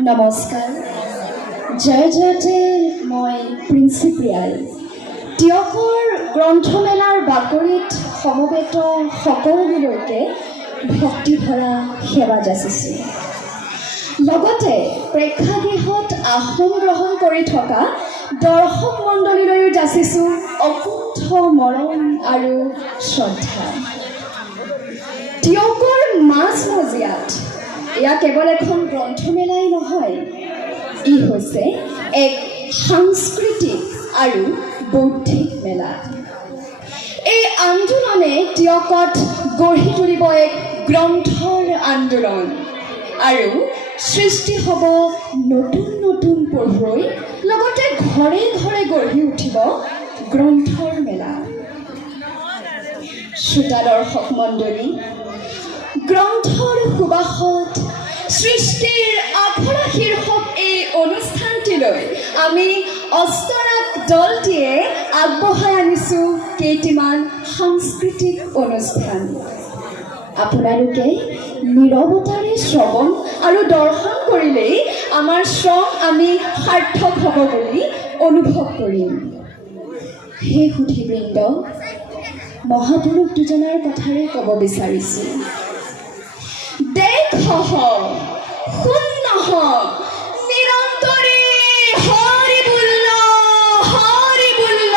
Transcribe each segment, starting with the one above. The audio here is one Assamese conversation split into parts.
নমস্কাৰ জয় জয়তে মই প্ৰিন্সিপ্ৰিয়াল টিয়কৰ গ্ৰন্থমেলাৰ বাকৰিত সমবেত সকলোলৈকে ভক্তিভৰা সেৱা যাচিছোঁ লগতে প্ৰেক্ষাগৃহত আসন গ্ৰহণ কৰি থকা দৰ্শক মণ্ডলীলৈও যাচিছোঁ অকুণ্ঠ মৰম আৰু শ্ৰদ্ধা টিয়কৰ মাজমজিয়াত এয়া কেৱল এখন গ্ৰন্থমেলাই নহয় ই হৈছে এক সাংস্কৃতিক আৰু বৌদ্ধিক মেলা এই আন্দোলনে টিয়কত গঢ়ি তুলিব এক গ্ৰন্থৰ আন্দোলন আৰু সৃষ্টি হ'ব নতুন নতুন পঢ়ুৱৈ লগতে ঘৰে ঘৰে গঢ়ি উঠিব গ্ৰন্থৰ মেলা শ্ৰোতা দৰ্শক মণ্ডলী গ্ৰন্থৰ সুবাসত সৃষ্টিৰ আখৰা শীৰ্ষক এই অনুষ্ঠানটিলৈ আমি অস্তৰাক দলটিয়ে আগবঢ়াই আনিছোঁ কেইটিমান সাংস্কৃতিক অনুষ্ঠান আপোনালোকে নীৰৱতাৰে শ্ৰৱণ আৰু দৰ্শন কৰিলেই আমাৰ শ্ৰম আমি সাৰ্থক হ'ব বুলি অনুভৱ কৰিম হে সুধীবৃন্দ মহাপুৰুষ দুজনাৰ কথাৰে ক'ব বিচাৰিছোঁ দেখ শূন্য নিৰন্তৰে হৰি বুল্ল হৰি বুল্ল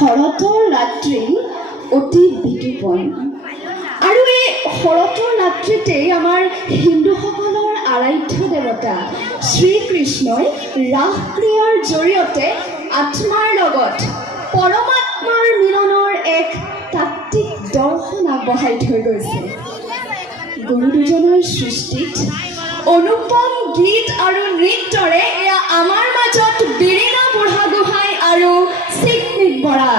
শৰতৰ ৰাত্ৰি অতি বিদুপন আৰু এই শৰতৰ ৰাত্ৰিতেই আমাৰ হিন্দুসকলৰ আৰাধ্য দেৱতা শ্ৰীকৃষ্ণই ৰাস ক্ৰিয়াৰ জৰিয়তে আত্মাৰ লগত পৰমাত্মাৰ মিলনৰ এক তাত্ত্বিক দৰ্শন আগবঢ়াই থৈ গৈছে। গুৰু দুজনৰ সৃষ্টিত অনুপম গীত আৰু নৃত্যৰে এয়া আমাৰ মাজত বীৰেণা বুঢ়াগোহাঁই আৰু চিকমিক বৰা।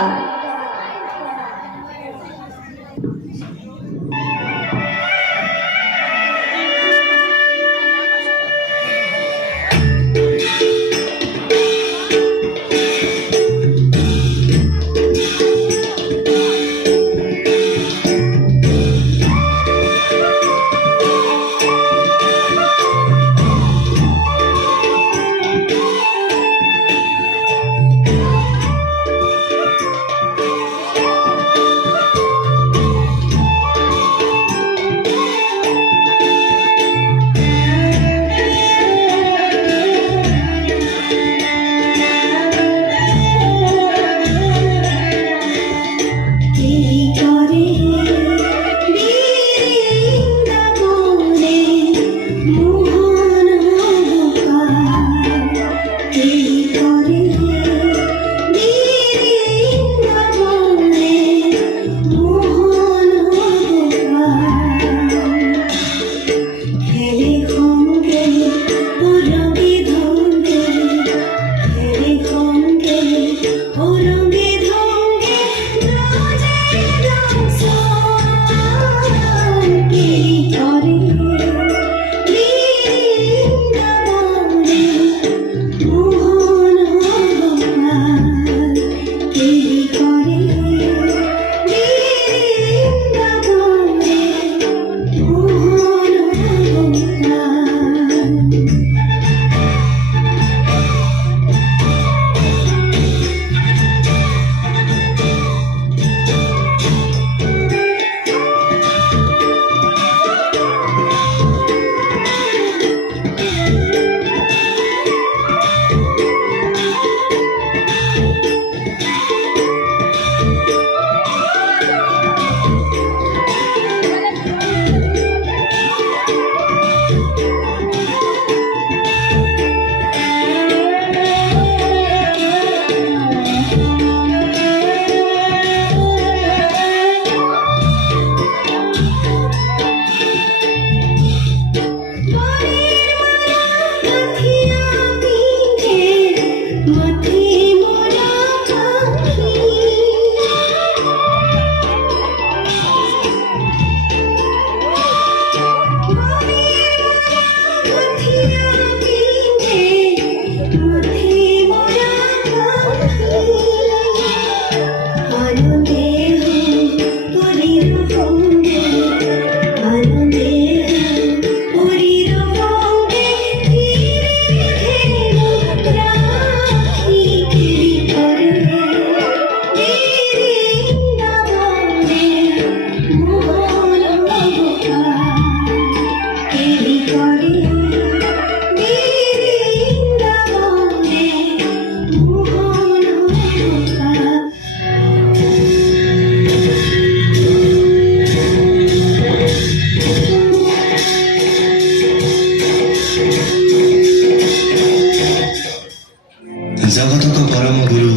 জগতক পরম গুরু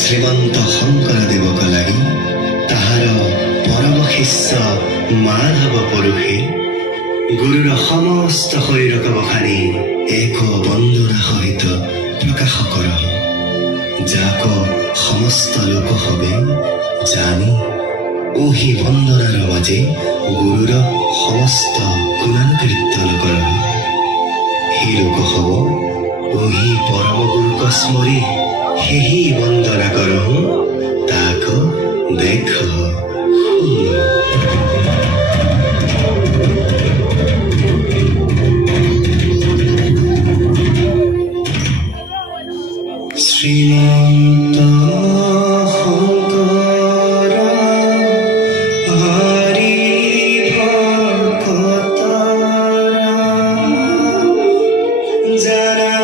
শ্রীমন্ত শঙ্করদেবক লাগি তাহার পরম শিষ্য মাধব পরুষে গুরুর সমস্ত শরীরক বখানি এক বন্দনা সহিত প্রকাশ কর, যাক সমস্ত লোক হবে জানি। ওহি বন্দনার মাঝে গুরুর সমস্ত গুণানুকীর্তন কর। হি লোক হব ওহি পরম গুরুক স্মরি সেহি বন্দনা করহু, তাক দেখ। শ্রীমন্ত শঙ্কর হরি ভকতরা যারা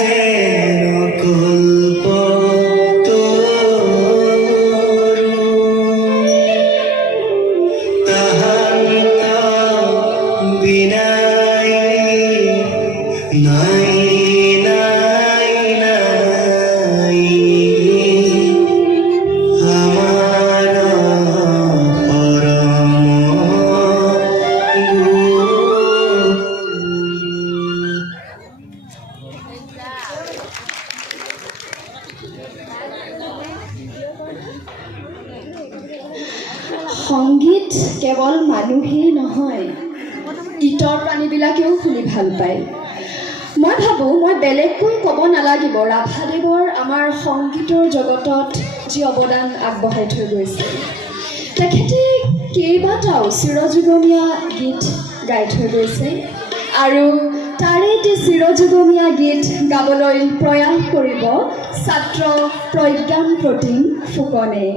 যেন কল্প সংগীত কেৱল মানুহেই নহয়, ইতৰ প্ৰাণীবিলাকেও শুনি ভাল পায়। মই ভাবোঁ মই বেলেগকৈ ক'ব নালাগিব ৰাভাদেৱৰ আমাৰ সংগীতৰ জগতত যি অৱদান আগবঢ়াই থৈ গৈছে। তেখেতে কেইবাটাও চিৰযুগমীয়া গীত গাই থৈ গৈছে আৰু তাৰে এটি চিৰযুগমীয়া গীত গাবলৈ প্ৰয়াস কৰিব ছাত্ৰ প্ৰজ্ঞান প্ৰতিম ফুকনে।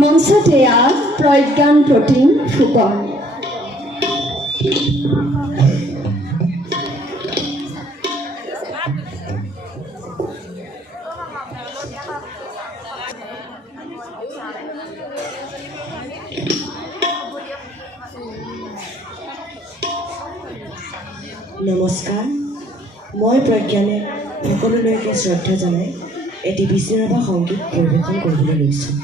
মঞ্চত এয়া প্ৰজ্ঞান প্ৰতিম ফুকন। নমস্কাৰ, মই প্ৰজ্ঞানে সকলোলৈকে শ্ৰদ্ধা জনাই এটি বিচিৰাভা সংগীত পৰিৱেশন কৰিবলৈ লৈছোঁ।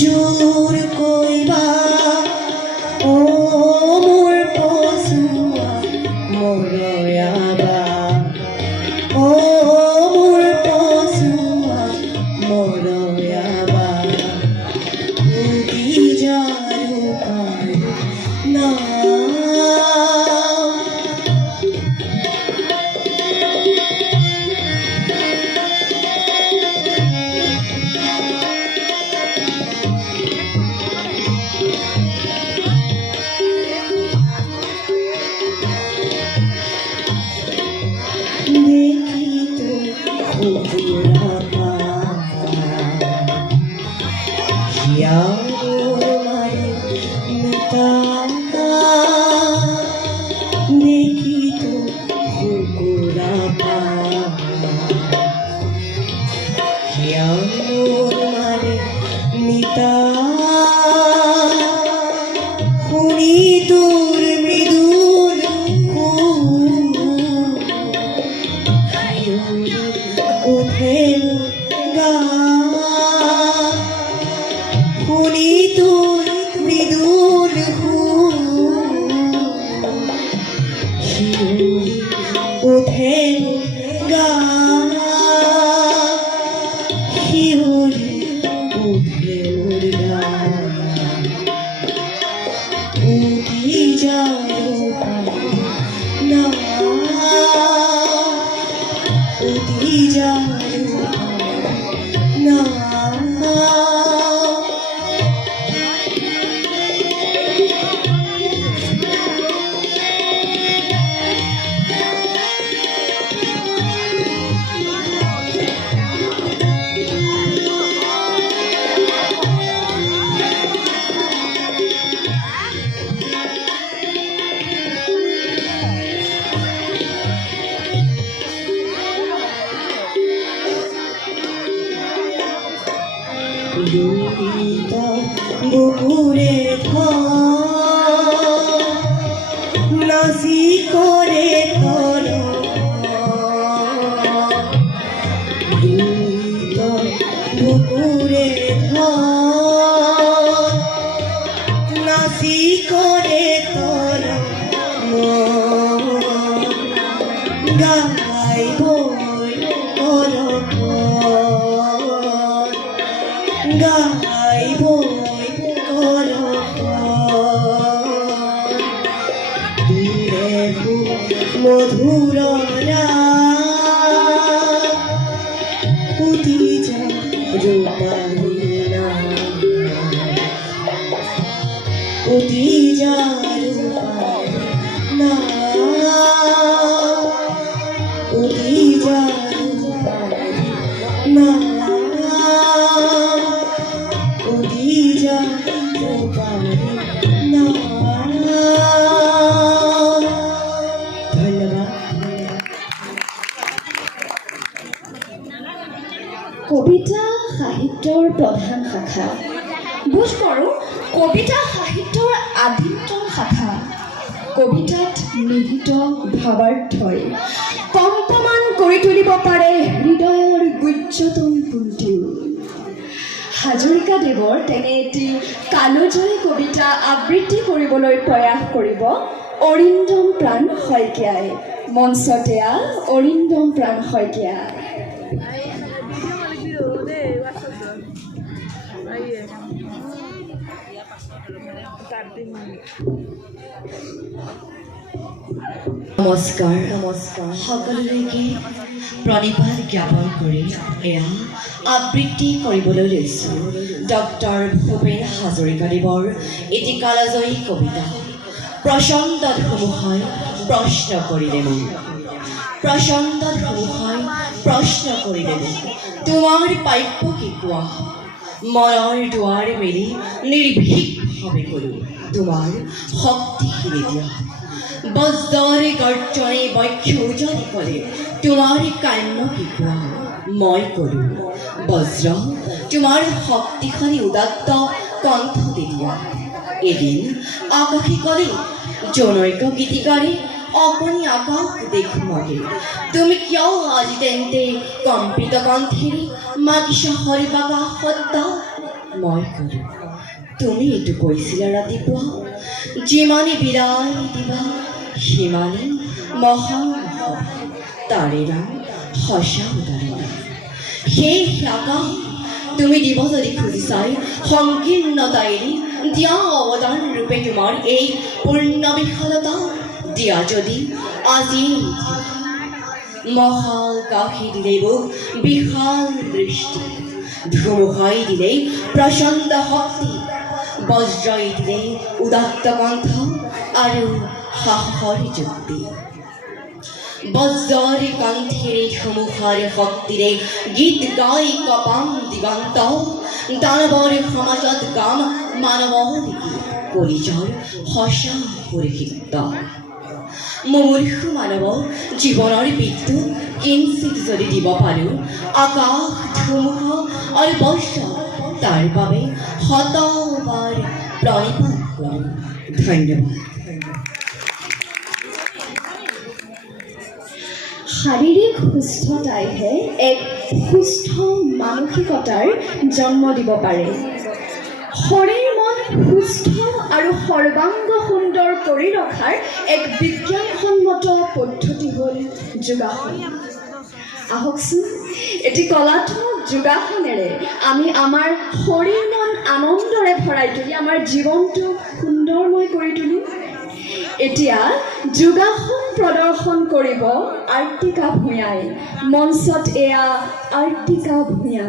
জোৰ কৰিবা ও মোৰ পচুৱা মৰয়াবা, ও মোৰ পচুৱা মৰয়াবা, উদি যাৰো পাৰো না। বুকুরে নাচি করে তর বুকুরে নাচি করে তর গাইব গাইব মধুর পুতি যা রূপালীনা পুতি যা শাখা বোধ কৰোঁ কবিতা সাহিত্যৰ আদিমতম শাখা কবিতাত নিহিত ভাৱাৰ্থই কম্পমান কৰি তুলিব পাৰে হৃদয়ৰ গুজ্জতম কুণ্ঠিও হাজৰিকাদেৱৰ তেনে এটি কালজয়ী কবিতা আবৃত্তি কৰিবলৈ প্ৰয়াস কৰিব অৰিন্দম প্ৰাণ শইকীয়াই মঞ্চতেয়া অৰিন্দম প্ৰাণ শইকীয়া নমস্কাৰ সকলোলৈকে প্ৰণিপাত জ্ঞাপন কৰি এয়া আবৃত্তি কৰিবলৈ লৈছোঁ ডক্টৰ ভূপেন হাজৰিকাদেৱৰ এটি কালজয়ী কবিতা প্ৰচণ্ড ধুমুহাই প্ৰশ্ন কৰিলে মোক প্ৰচণ্ড ধুমুহাই প্ৰশ্ন কৰিলে মোক তোমাৰ প্ৰাপ্য কি কোৱা মনৰ দুৱাৰ মেলি নিৰ্ভীকভাৱে ক'লোঁ তোমাৰ শক্তিশীলি দিয়া বজ্ৰে গৰ্জনে বক্ষোজনে কৰে তোমাৰ কান্য কি কোৱা মই ক'লোঁ বজ্ৰ তোমাৰ শক্তিশালী উদাত্ত কণ্ঠ দি দিয়া এদিন আকাশী ক'লে জনৈক গীতিকাৰে অকণি আকাশ দেখো মগে তুমি কিয় আজি তেন্তে কম্পিত কণ্ঠেৰে মাগিছ হৰিবাকা সত্য মই ক'লোঁ তুমি এইটো কৈছিলা ৰাতিপুৱা যিমানে বিৰাই দিবা সিমানে মহান হ'ব তাৰে নাম সঁচা উদাহৰণ সেই আকাশ তুমি দিব যদি খুজিছাই সংকীৰ্ণতা এৰি দিয়া অৱদান ৰূপে তোমাৰ এই পূৰ্ণ বিশালতা দিয়া যদি আজি মহাল কাশী দিলেই মোক বিশাল দৃষ্টি ধুমুহাই দিলেই প্ৰচণ্ড শক্তি বজ্ৰই দিলেই উদাত্ত কণ্ঠ আৰু সাহসৰ যুক্তি বজ্ৰৰে কণ্ঠেৰে ধুমুহাৰ শক্তিৰে গীত গাই কপাম দিগন্ত দানৱৰ সমাজত গাম মানৱৰ কলিজৰ সঁচা পৰিক্ষিপ্ত মুমূৰ্ষু মানৱ জীৱনৰ বিদ্যুৎ কিঞ্চিত যদি দিব পাৰোঁ আকাশ ধুমুহা আৰু বজ্ৰ তাৰ বাবে শতবাৰ প্ৰণিপাত কৰোঁ ধন্যবাদ শাৰীৰিক সুস্থতাইহে এক সুস্থ মানসিকতাৰ জন্ম দিব পাৰে শৰীৰ মন সুস্থ আৰু সৰ্বাংগ সুন্দৰ কৰি ৰখাৰ এক বিজ্ঞানসন্মত পদ্ধতি হ'ল যোগাসন আহকচোন এটি কলাত্মক যোগাসনেৰে আমি আমাৰ শৰীৰ মন আনন্দৰে ভৰাই তুলি আমাৰ জীৱনটো সুন্দৰময় কৰি তুলিম এতিয়া যোগাসন প্ৰদৰ্শন কৰিব আৰ্তিকা ভূঞাই মঞ্চত এয়া আৰ্তিকা ভূঞা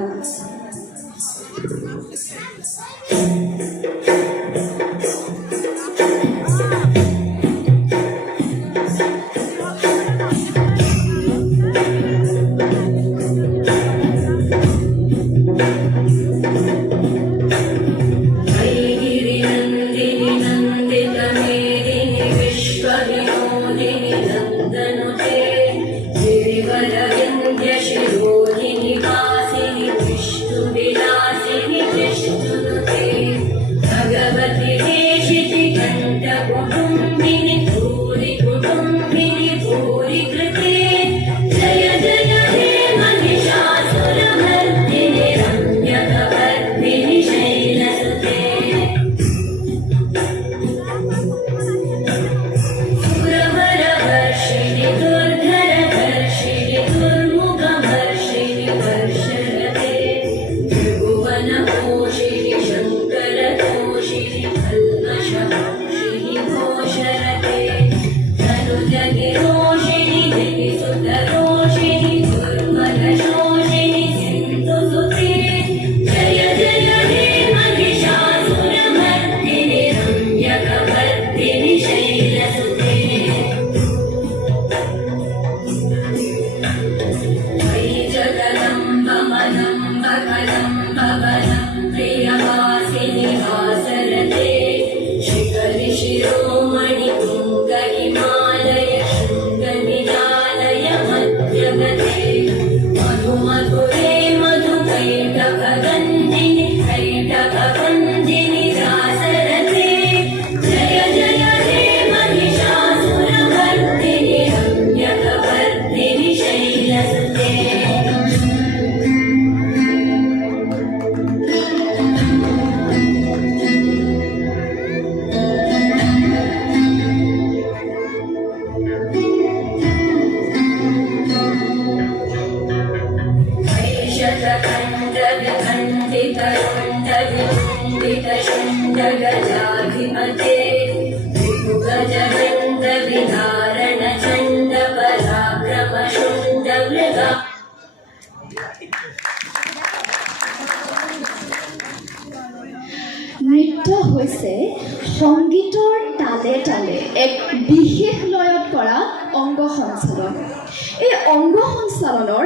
शंकर घोषिणी कल्मष घोषिणी घोषरते নৃত্য হৈছে সংগীতৰ তালে তালে এক বিশেষ লয়ত কৰা অংগ সঞ্চালন। এই অংগ সঞ্চালনৰ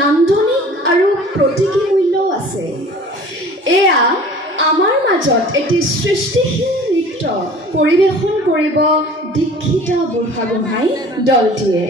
নান্দনিক আৰু প্ৰতীকী মূল্যও আছে। এয়া আমাৰ মাজত এটি সৃষ্টিশীল নৃত্য পৰিৱেশন কৰিব দীক্ষিতা বুঢ়াগোহাঁই দলটিয়ে।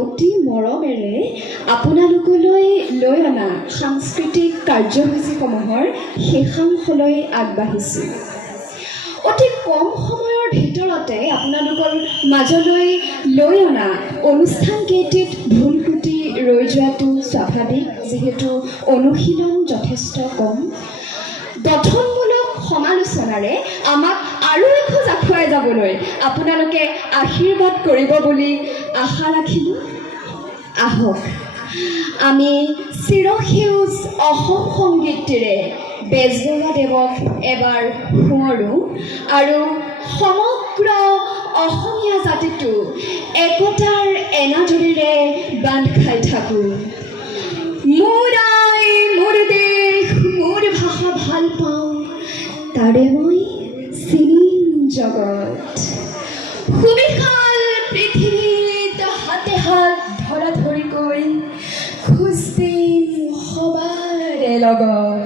অতি মৰমেৰে আপোনালোকলৈ লৈ অনা সাংস্কৃতিক কাৰ্যসূচীসমূহৰ শেষাংশলৈ আগবাঢ়িছোঁ। অতি কম সময়ৰ ভিতৰতে আপোনালোকৰ মাজলৈ লৈ অনা অনুষ্ঠানকেইটিত ভুল ক্ৰুটি ৰৈ যোৱাটো স্বাভাৱিক, যিহেতু অনুশীলন যথেষ্ট কম। গঠনমূলক সমালোচনাৰে আমাক আৰু এখোজ আগুৱাই যাবলৈ আপোনালোকে আশীৰ্বাদ কৰিব বুলি আশা ৰাখিলোঁ। আহক আমি চিৰসেউজ অসম সংগীতটিৰে বেজবৰুৱাদেৱক এবাৰ সোঁৱৰোঁ আৰু সমগ্ৰ অসমীয়া জাতিটো একতাৰ এনাজৰীৰে বান্ধ খাই থাকোঁ। মোৰ আই, মোৰ দেশ, মোৰ ভাষা ভাল পাওঁ, তাৰে মই চিনিম জগত। সুবিশাল পৃথিৱীত হাতে হাত ধৰা ধৰিকৈ খোজ দিম সবাৰে লগত।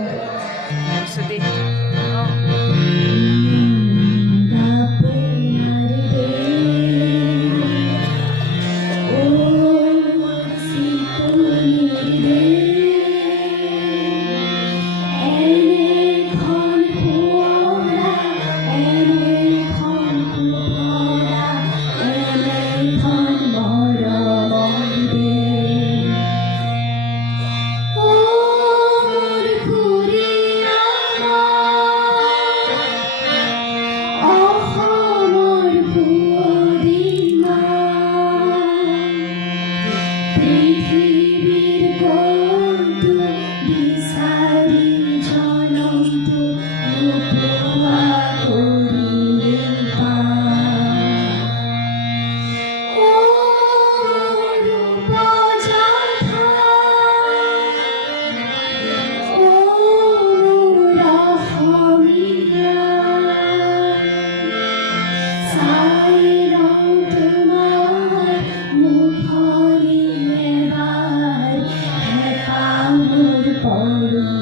Oh